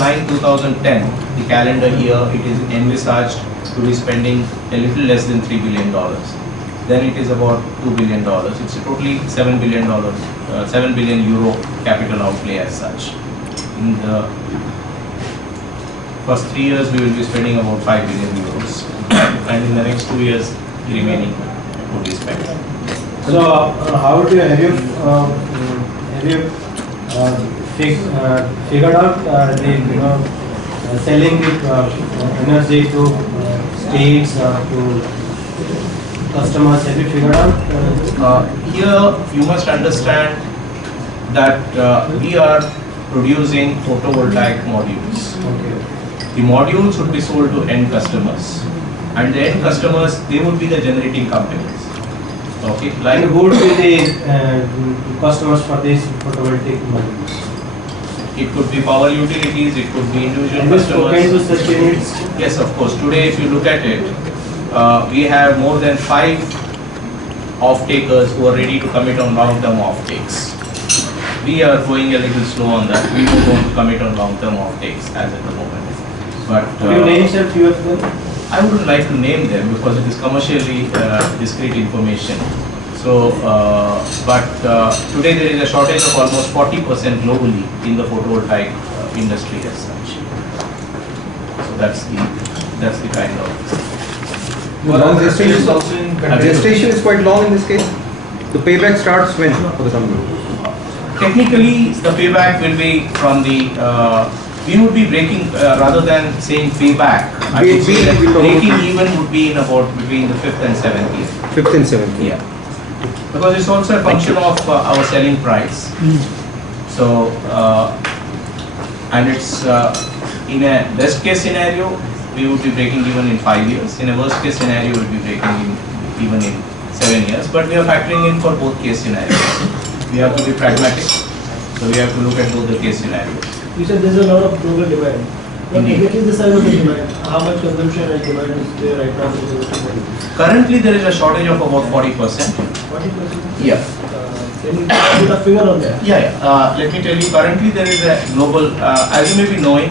2009-2010, the calendar year, it is envisaged to be spending a little less than $3 billion. Then it is about $2 billion. It's a totally $7 billion, 7 billion euro capital outlay as such. In the first 3 years, we will be spending about 5 billion euros, and in the next 2 years, the remaining would be spent. So, how do you have you figured out the selling the energy to states to customers? Have you figured out? Here, you must understand that we are producing photovoltaic modules. Okay. The modules would be sold to end customers, and the end customers, they would be the generating companies. Okay, like and who would be the customers for these photovoltaic modules? it could be power utilities, it could be individual Have you spoken to such units? Yes, of course. Today, if you look at it, we have more than 5 off-takers who are ready to commit on long-term off-takes. We are going a little slow on that. We don't want to commit on long-term off-takes as at the moment. But could you name a few of them? I wouldn't like to name them because it is commercially discrete information. So, today there is a shortage of almost 40% globally in the photovoltaic industry as such. So that's the kind of. Well, gestation is quite long in this case. The payback starts when for the company? Technically, the payback will be from the. We would be breaking rather than saying payback. I would say that breaking even would be in about between the 5th and 7th year. 5th and 7th year. Yeah. Because it's also a function of our selling price. So, and it's in a best case scenario, we would be breaking even in 5 years. In a worst case scenario, we would be breaking even in 7 years. But we are factoring in for both case scenarios. We have to be pragmatic. So we have to look at both the case scenarios. You said there's a lot of global demand. What is the size of the demand? How much consumption and demand is there right now? Currently, there is a shortage of about 40%. 40%? Yeah. Can you put a figure on that? Yeah. Let me tell you, currently there is a global, as you may be knowing,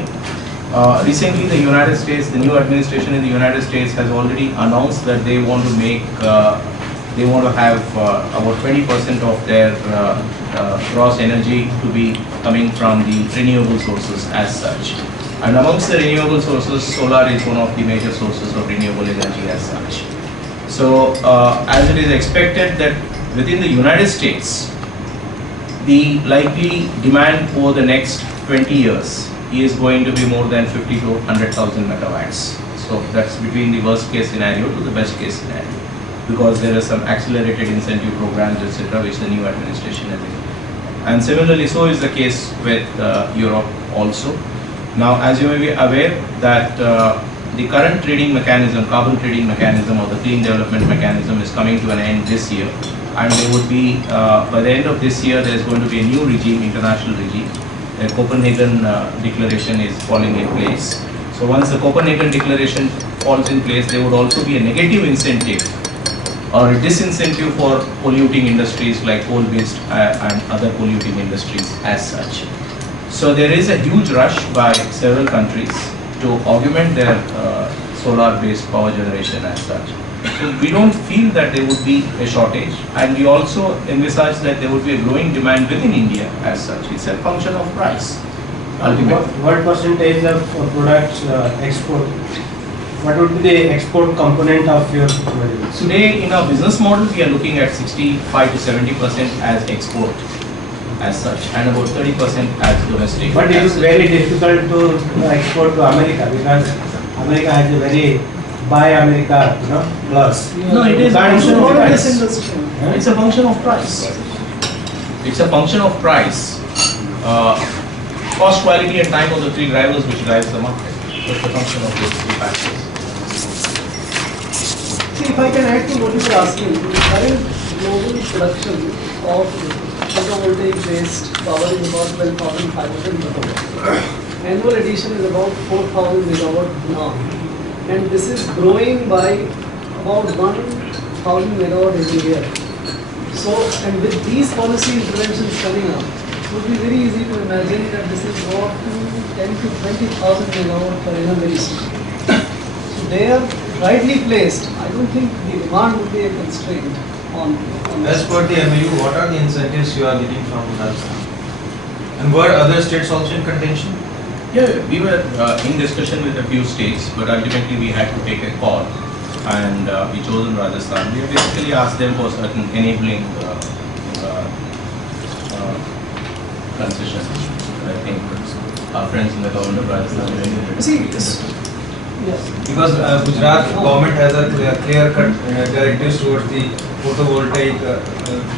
recently the United States, the new administration in the United States has already announced that they want to make, they want to have about 20% of their gross energy to be coming from the renewable sources as such. And amongst the renewable sources, solar is one of the major sources of renewable energy as such. So, as it is expected that within the United States, the likely demand over the next 20 years is going to be more than 50 to 100,000 megawatts. So, that's between the worst case scenario to the best case scenario, because there are some accelerated incentive programs, etc., which the new administration has. And similarly, so is the case with Europe also. Now, as you may be aware that the current trading mechanism, carbon trading mechanism or the clean development mechanism is coming to an end this year, and there would be, by the end of this year, there is going to be a new regime, international regime. The Copenhagen Declaration is falling in place. So once the Copenhagen Declaration falls in place, there would also be a negative incentive or a disincentive for polluting industries like coal-based and other polluting industries as such. So there is a huge rush by several countries to augment their solar-based power generation as such. So we don't feel that there would be a shortage, and we also envisage that there would be a growing demand within India as such. It's a function of price, ultimately. What percentage of products export? What would be the export component of your modules? Today, in our business model, we are looking at 65 to 70% as export as such, and about 30% as domestic. But it is very difficult to export to America, because America has a very buy America, plus. No, it is a function of price. It's a function of price. It's a function of price. Cost, quality, and time are the 3 drivers which drives the market. It's a function of those 3 factors. See, if I can add to what you were asking, the current global production of photovoltaic-based power is about 12,500 megawatts. Annual addition is about 4,000 megawatt now, and this is growing by about 1,000 megawatt every year. So, and with these policy interventions coming up, it would be very easy to imagine that this will go up to 10 to 20,000 megawatt per annum very soon. So they are rightly placed. I don't think the demand would be a constraint on As this. per the MOU, what are the incentives you are getting from Rajasthan? And were other states also in contention? Yeah, we were in discussion with a few states, but ultimately we had to take a call, and we chosen Rajasthan. We basically asked them for certain enabling concessions. I think our friends in the government of Rajasthan are very See, yes. Because Gujarat government has a clear-cut directives towards the photovoltaic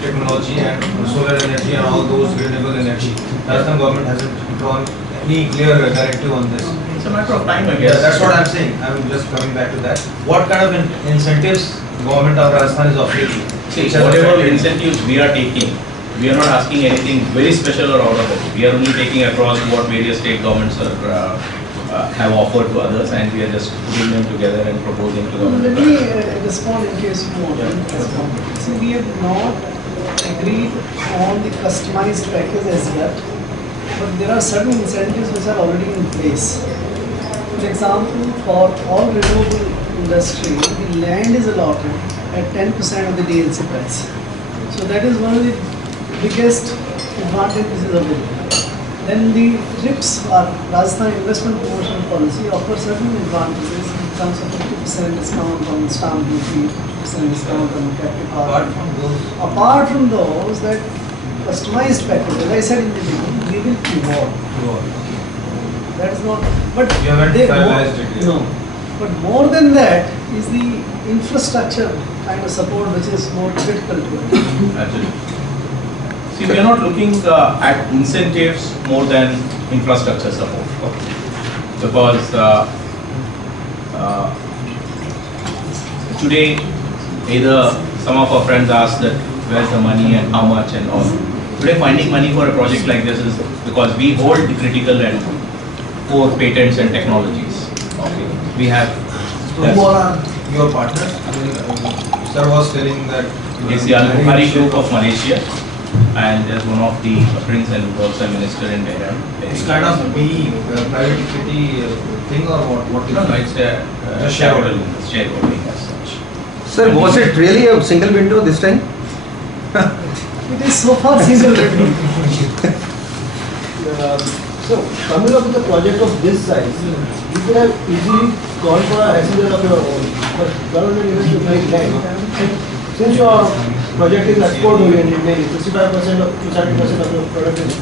technology and solar energy and all those renewable energy. Rajasthan government hasn't drawn any clear directive on this. It's a matter of time, I Yeah, guess. that's what I'm saying. I'm just coming back to that. What kind of incentives government of Rajasthan is offering? See, whatever incentives we are taking, we are not asking anything very special or out of it. We are only taking across what various state governments are, have offered to others, and we are just putting them together and proposing to Let government. me respond in case you want to respond. See, we have not agreed on the customized package as yet, but there are certain incentives which are already in place. For example, for all renewable industry, the land is allotted at 10% of the DLC price. So that is one of the biggest advantages is available. Then the TRIPS or Rajasthan Investment Promotion Policy offers certain advantages in terms of 50% discount on stamp duty, 50% discount on captive power. Apart from those, Apart from those, that customized package, as I said in the beginning, we will evolve. That is not, but You haven't they finalized it yet. no. But more than that is the infrastructure kind of support which is more critical to it. Absolutely. See, we are not looking at incentives more than infrastructure support. Because today, either some of our friends ask that where's the money and how much and all. Today, finding money for a project like this is because we hold the critical and core patents and technologies. Okay, we have. so who are your partners? I mean, sir was telling that It's the Al-Bukhari Group of Malaysia, and there's one of the prince and also a minister in Tehran. it's kind of private equity thing or what? What is No, no, it? it's a shareholding as such. Sir, was it really a single window this time? It is so far single window. So, coming up with a project of this size, you could have easily gone for a SEZ of your own, but government invested like land. Since your project is export oriented, maybe 65% to 70% of your product is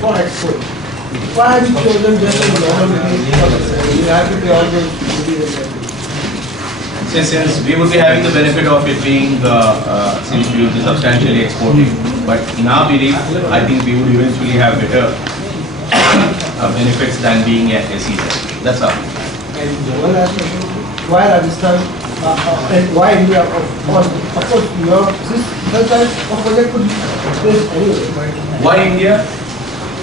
for export. Why have you chosen just a normal business? You have to pay all those duties and taxes. Since we would be having the benefit of it being, since we would be substantially exporting, but in our belief, I think we would eventually have better benefits than being a SEZ. That's all. And one last question, why Rajasthan and why India? Of course, your this type of project could be placed anywhere. Why India?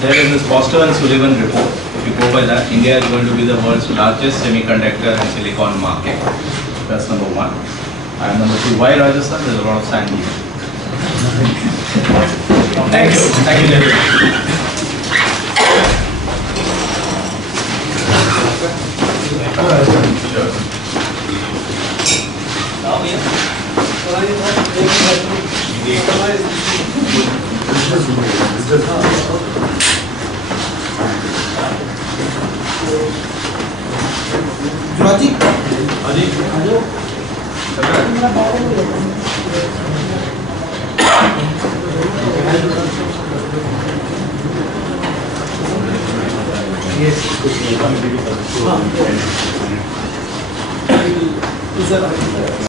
There is this Foster and Sullivan report. If you go by that, India is going to be the world's largest semiconductor and silicon market. That's number one. And number two, why Rajasthan? There's a lot of sand here. Thank you. Thank you, gentlemen. Sure. Is that